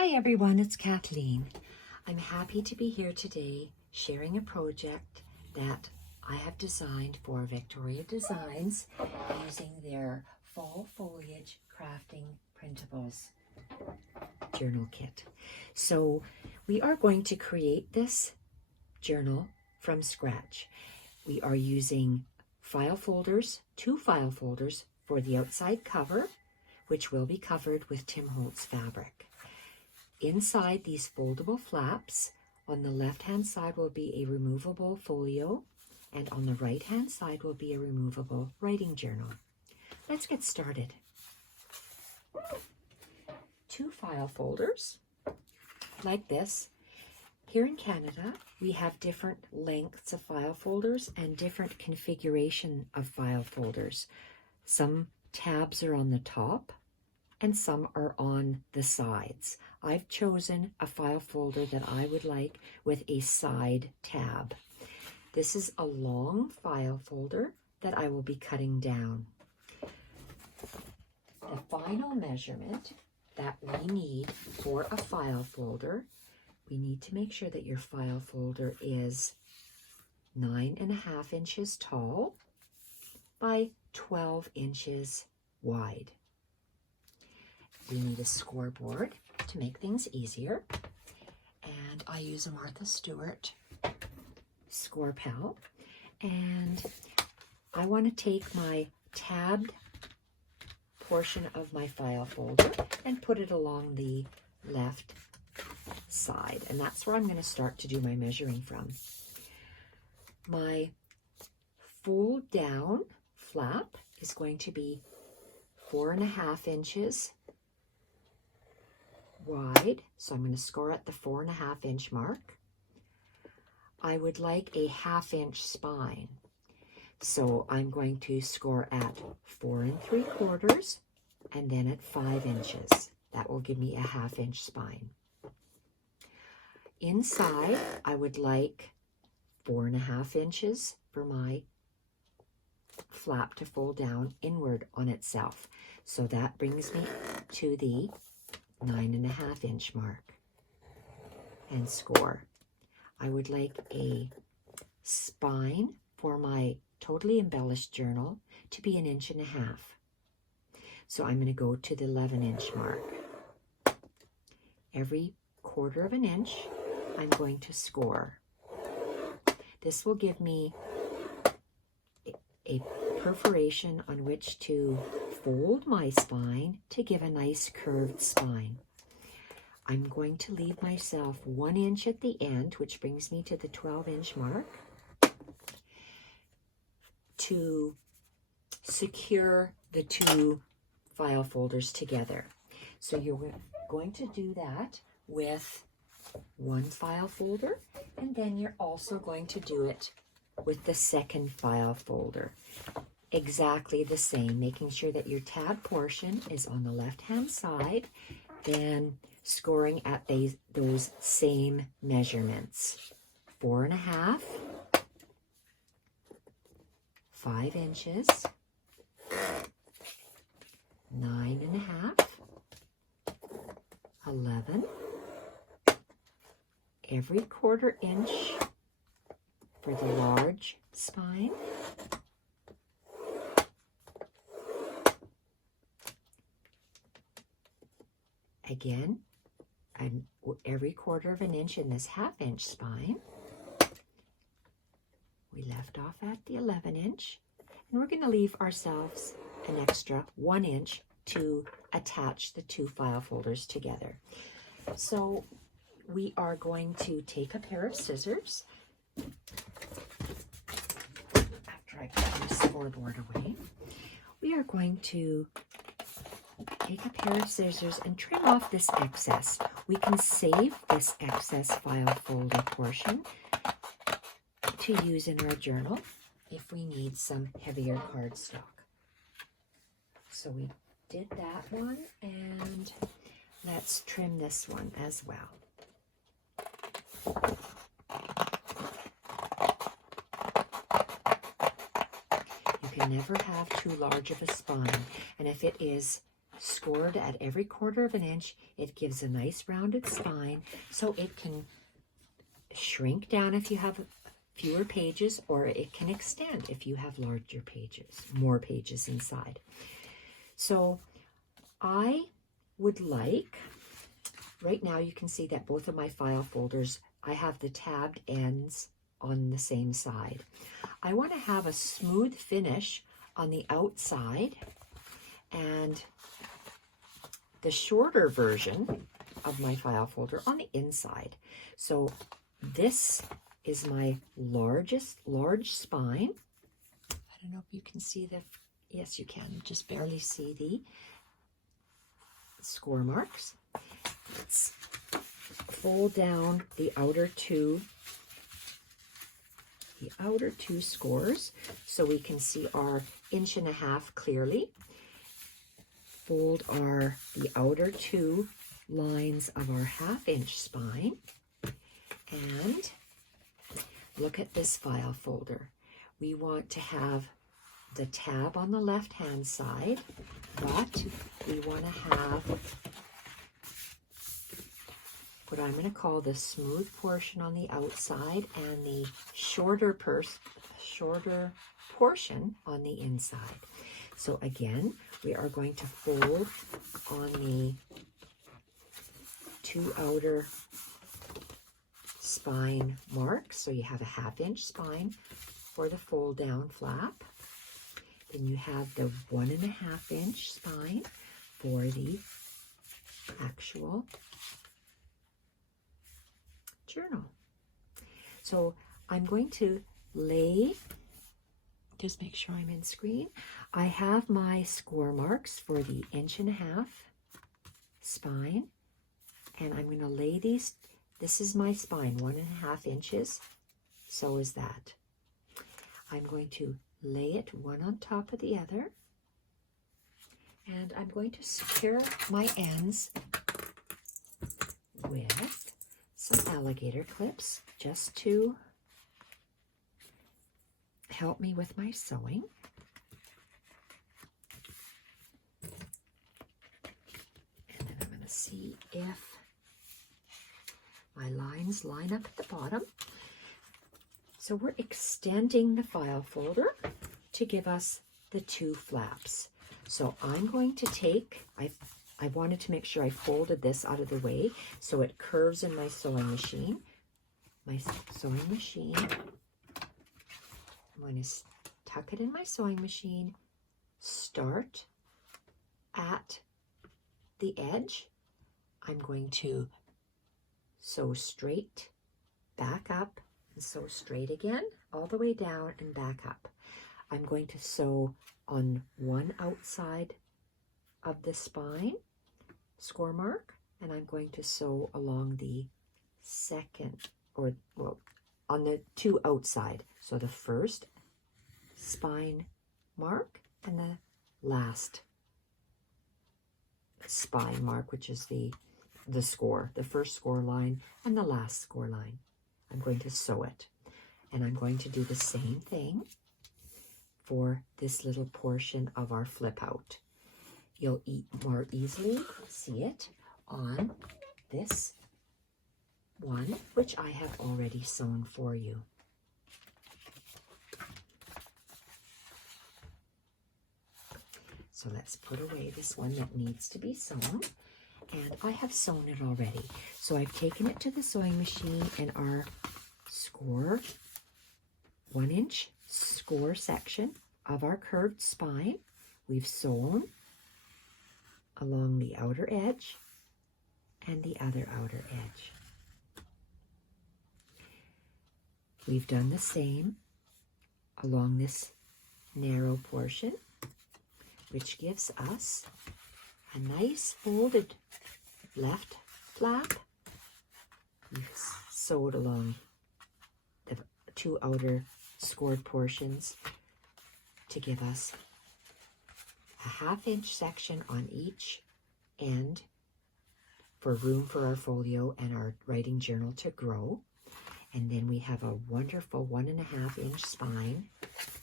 Hi everyone, it's Kathleen. I'm happy to be here today sharing a project that I have designed for VectoriaDesigns using their Fall Foliage Crafting Printables journal kit. So we are going to create this journal from scratch. We are using file folders, 2 file folders for the outside cover, which will be covered with Tim Holtz fabric. Inside these foldable flaps, on the left-hand side will be a removable folio, and on the right-hand side will be a removable writing journal. Let's get started. 2 file folders, like this. Here in Canada, we have different lengths of file folders and different configuration of file folders. Some tabs are on the top, and some are on the sides. I've chosen a file folder that I would like with a side tab. This is a long file folder that I will be cutting down. The final measurement that we need for a file folder, we need to make sure that your file folder is 9.5 inches tall by 12 inches wide. We need a scoreboard to make things easier, and I use a Martha Stewart score pal, and I want to take my tabbed portion of my file folder and put it along the left side, and that's where I'm going to start to do my measuring from. My fold down flap is going to be 4.5 inches wide, so I'm going to score at the 4.5 inch mark. I would like a 1/2 inch spine, so I'm going to score at 4 3/4 and then at 5 inches. That will give me a 1/2 inch spine. Inside, I would like 4.5 inches for my flap to fold down inward on itself. So that brings me to the 9.5 inch mark and score. I would like a spine for my totally embellished journal to be 1.5 inches. So I'm going to go to the 11 inch mark. Every 1/4 inch, I'm going to score. This will give me a perforation on which to fold my spine to give a nice curved spine. I'm going to leave myself 1 inch at the end, which brings me to the 12 inch mark, to secure the 2 file folders together. So you're going to do that with 1 file folder, and then you're also going to do it with the second file folder. Exactly the same, making sure that your tab portion is on the left-hand side, then scoring at those same measurements. 4.5, 5 inches, 9.5, 11, every 1/4 inch for the large spine, again, and every 1/4 inch in this 1/2 inch spine. We left off at the 11 inch, and we're going to leave ourselves an extra 1 inch to attach the 2 file folders together. So we are going to take a pair of scissors. After I put my scoreboard away, we are going to take a pair of scissors and trim off this excess. We can save this excess file folder portion to use in our journal if we need some heavier cardstock. So we did that one, and let's trim this one as well. You can never have too large of a spine, and if it is scored at every 1/4 of an inch. It gives a nice rounded spine, so it can shrink down if you have fewer pages, or it can extend if you have larger pages, more pages inside. So I would like, right now you can see that both of my file folders, I have the tabbed ends on the same side. I want to have a smooth finish on the outside, and the shorter version of my file folder on the inside. So this is my large spine. I don't know if you can see the, yes you can, just barely see the score marks. Let's fold down the outer two scores so we can see our 1.5 inches clearly. Fold the outer 2 lines of our 1/2 inch spine, and look at this file folder. We want to have the tab on the left hand side, but we want to have what I'm going to call the smooth portion on the outside and the shorter portion on the inside. So again, we are going to fold on the 2 outer spine marks. So you have a 1/2 inch spine for the fold down flap. Then you have the 1.5 inch spine for the actual journal. So I'm going to lay, just make sure I'm in screen. I have my score marks for the 1.5 inch spine, and I'm going to lay these. This is my spine, 1.5 inches. So is that. I'm going to lay it one on top of the other, and I'm going to secure my ends with some alligator clips just to help me with my sewing. And then I'm going to see if my lines line up at the bottom. So we're extending the file folder to give us the 2 flaps. So I'm going to take, I wanted to make sure I folded this out of the way so it curves in my sewing machine. I'm going to tuck it in my sewing machine, start at the edge. I'm going to sew straight, back up, and sew straight again, all the way down and back up. I'm going to sew on one outside of the spine score mark, and I'm going to sew along the second, or well, on the 2 outside. So the first spine mark and the last spine mark, which is the score, the first score line and the last score line. I'm going to sew it, and I'm going to do the same thing for this little portion of our flip out. You'll more easily see it on this one, which I have already sewn for you. So let's put away this one that needs to be sewn, and I have sewn it already. So I've taken it to the sewing machine, and our score 1 inch score section of our curved spine, we've sewn along the outer edge and the other outer edge. We've done the same along this narrow portion, which gives us a nice folded left flap. We've sewed along the 2 outer scored portions to give us a 1/2 inch section on each end for room for our folio and our writing journal to grow. And then we have a wonderful 1.5 inch spine,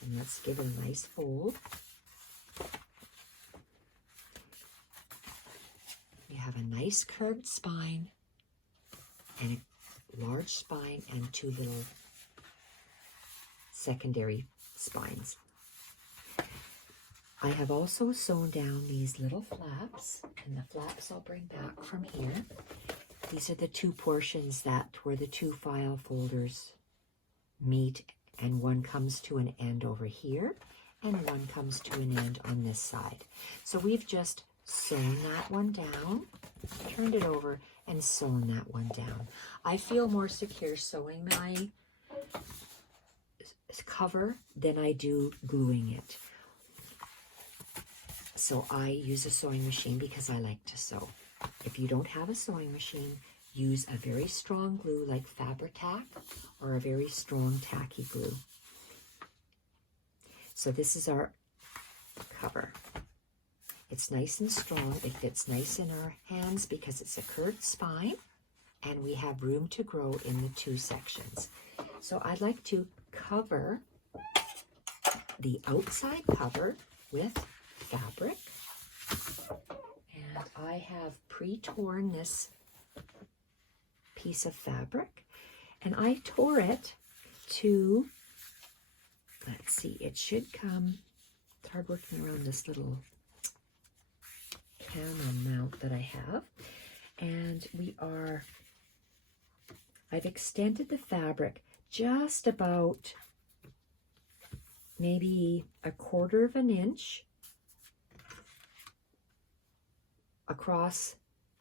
and let's give it a nice fold. have a nice curved spine and a large spine and two little secondary spines. I have also sewn down these little flaps, and the flaps I'll bring back from here. These are the two portions where the two file folders meet, and one comes to an end over here and one comes to an end on this side. So we've just sewn that one down, turned it over, and sewn that one down. I feel more secure sewing my cover than I do gluing it. So I use a sewing machine because I like to sew. If you don't have a sewing machine, use a very strong glue like Fabri-Tac or a very strong tacky glue. So this is our cover. It's nice and strong. It fits nice in our hands because it's a curved spine and we have room to grow in the two sections. So I'd like to cover the outside cover with fabric. And I have pre-torn this piece of fabric, and I tore it to, let's see, it should come, it's hard working around this little camera mount that I have, and I've extended the fabric just about maybe 1/4 of an inch across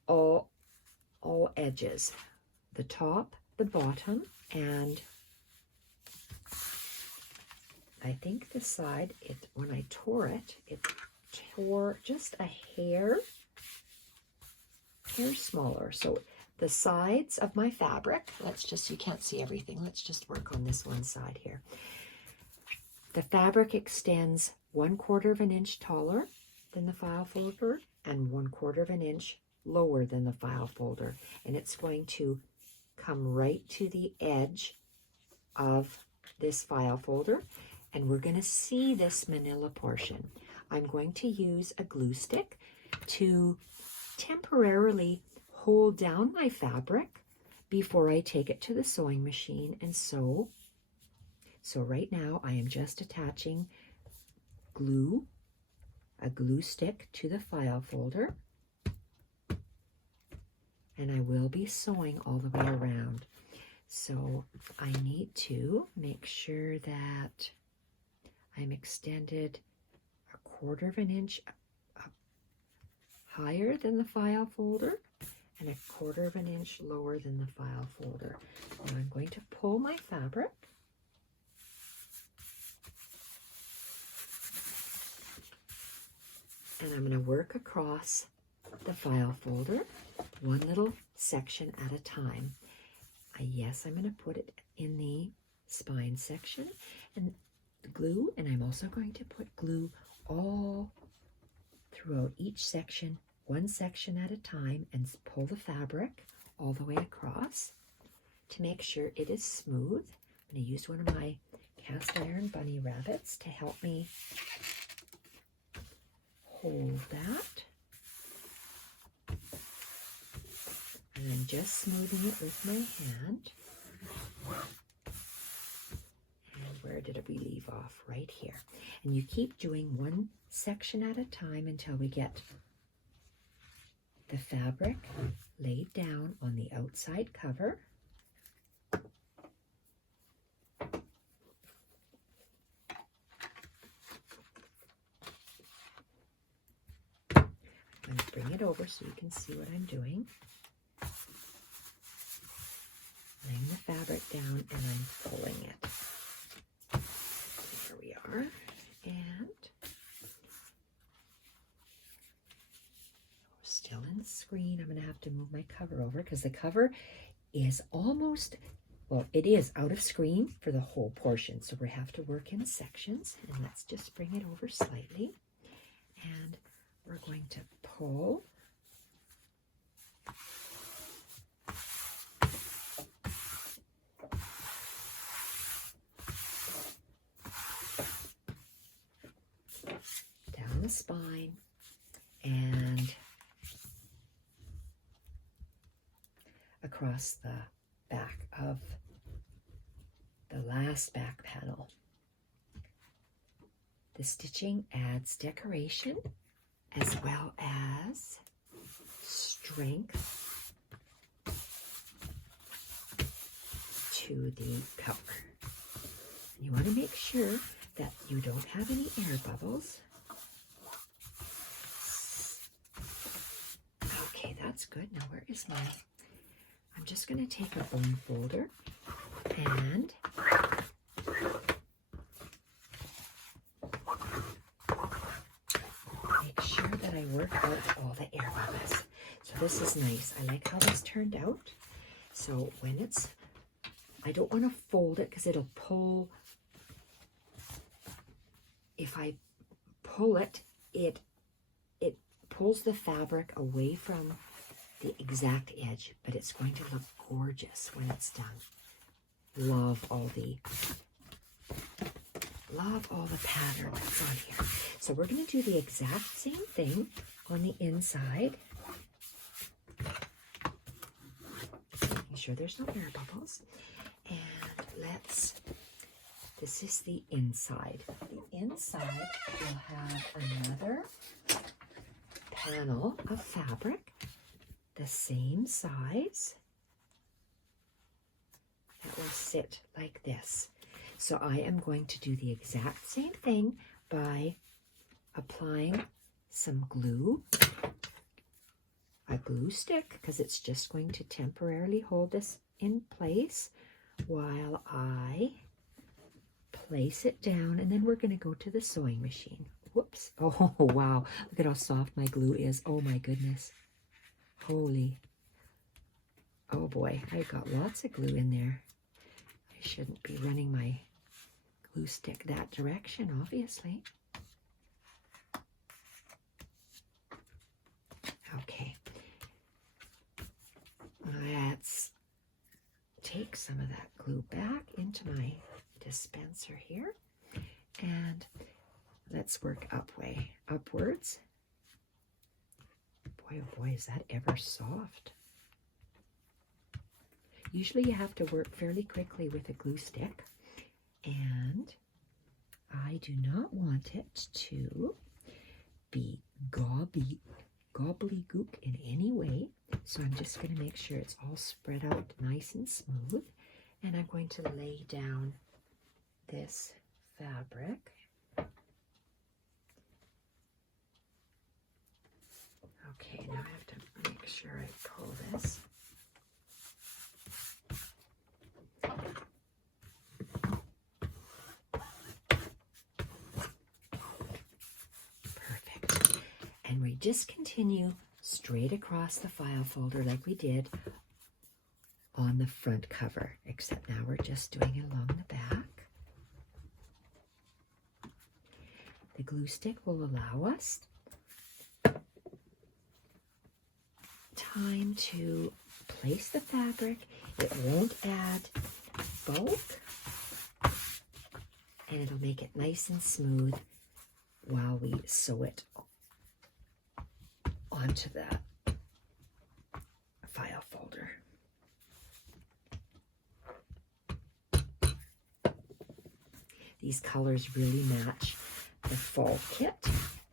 all edges, the top, the bottom, and I think the side, when I tore it, it tore just a hair smaller. So the sides of my fabric, you can't see everything, let's just work on this one side here. The fabric extends 1/4 of an inch taller than the file folder and 1/4 of an inch lower than the file folder, and it's going to come right to the edge of this file folder, and we're going to see this manila portion. I'm going to use a glue stick to temporarily hold down my fabric before I take it to the sewing machine and sew. So right now I am just attaching a glue stick to the file folder, and I will be sewing all the way around. So I need to make sure that I'm extended 1/4 of an inch higher than the file folder and 1/4 of an inch lower than the file folder. Now I'm going to pull my fabric, and I'm going to work across the file folder, one little section at a time. Yes, I'm going to put it in the spine section and glue, and I'm also going to put glue all throughout each section, one section at a time, and pull the fabric all the way across to make sure it is smooth. I'm going to use one of my cast iron bunny rabbits to help me hold that. And I'm just smoothing it with my hand. And where did we leave off? Right here. And you keep doing one section at a time until we get the fabric laid down on the outside cover. I'm going to bring it over so you can see what I'm doing. Laying the fabric down and I'm pulling it. There we are. And we're still in the screen. I'm going to have to move my cover over because the cover is almost, well, it is out of screen for the whole portion. So we have to work in sections. And let's just bring it over slightly. And we're going to pull. Down the spine and across the back of the last back panel. The stitching adds decoration as well as strength to the cover. You want to make sure that you don't have any air bubbles. Okay, that's good. Now where is my... I'm just going to take a bone folder and make sure that I work out all the air bubbles. So this is nice. I like how this turned out. So when it's... I don't want to fold it because it'll pull... If I pull it, it pulls the fabric away from the exact edge, but it's going to look gorgeous when it's done. Love all the pattern that's on here. So we're going to do the exact same thing on the inside. Making sure there's no air bubbles. And this is the inside. The inside will have another panel of fabric, the same size, that will sit like this. So I am going to do the exact same thing by applying some glue, a glue stick, because it's just going to temporarily hold this in place while I place it down, and then we're going to go to the sewing machine. Whoops. Oh, wow. Look at how soft my glue is. Oh, my goodness. Holy. Oh, boy. I got lots of glue in there. I shouldn't be running my glue stick that direction, obviously. Okay. Let's take some of that glue back into my dispenser here, and let's work upwards. Boy, oh boy, is that ever soft. Usually you have to work fairly quickly with a glue stick, and I do not want it to be gobbledygook in any way. So I'm just going to make sure it's all spread out nice and smooth, and I'm going to lay down this fabric. Okay, now I have to make sure I pull this. Perfect. And we just continue straight across the file folder like we did on the front cover, except now we're just doing it along the back. The glue stick will allow us time to place the fabric. It won't add bulk, and it'll make it nice and smooth while we sew it onto the file folder. These colors really match the fall kit,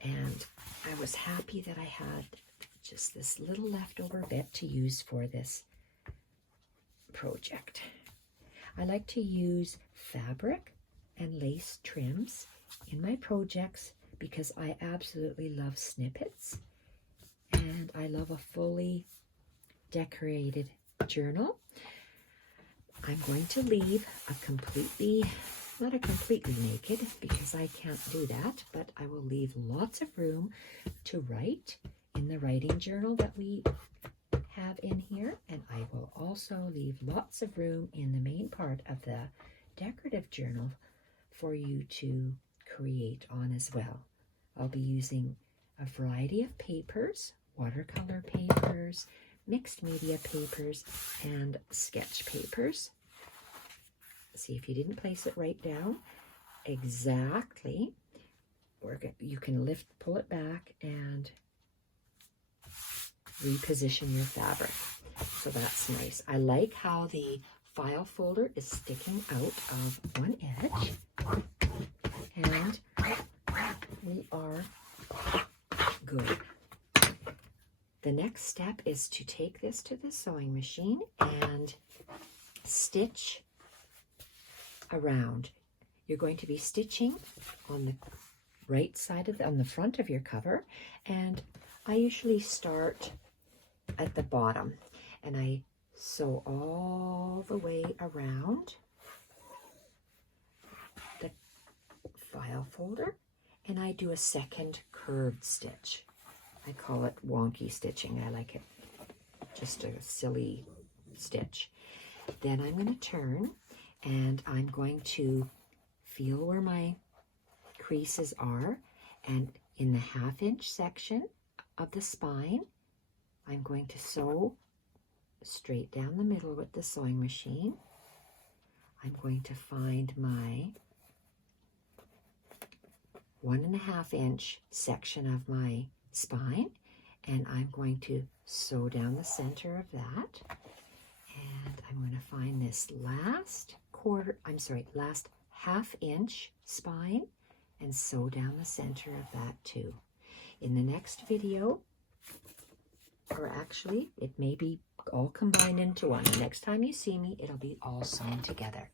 and I was happy that I had just this little leftover bit to use for this project. I like to use fabric and lace trims in my projects because I absolutely love snippets, and I love a fully decorated journal. I'm going to leave not a completely naked, because I can't do that, but I will leave lots of room to write in the writing journal that we have in here, and I will also leave lots of room in the main part of the decorative journal for you to create on as well. I'll be using a variety of papers, watercolor papers, mixed media papers, and sketch papers. See, if you didn't place it right down exactly, you can pull it back, and reposition your fabric. So that's nice. I like how the file folder is sticking out of one edge. And we are good. The next step is to take this to the sewing machine and stitch around. You're going to be stitching on the right side of on the front of your cover, and I usually start at the bottom and I sew all the way around the file folder, and I do a second curved stitch. I call it wonky stitching. I like it, just a silly stitch. Then I'm going to turn and I'm going to feel where my creases are, and in the 1/2 inch section of the spine, I'm going to sew straight down the middle with the sewing machine. I'm going to find my 1.5 inch section of my spine, and I'm going to sew down the center of that. And I'm going to find this last 1/2 inch spine and sew down the center of that too. In the next video, or actually it may be all combined into one. The next time you see me, it'll be all sewn together.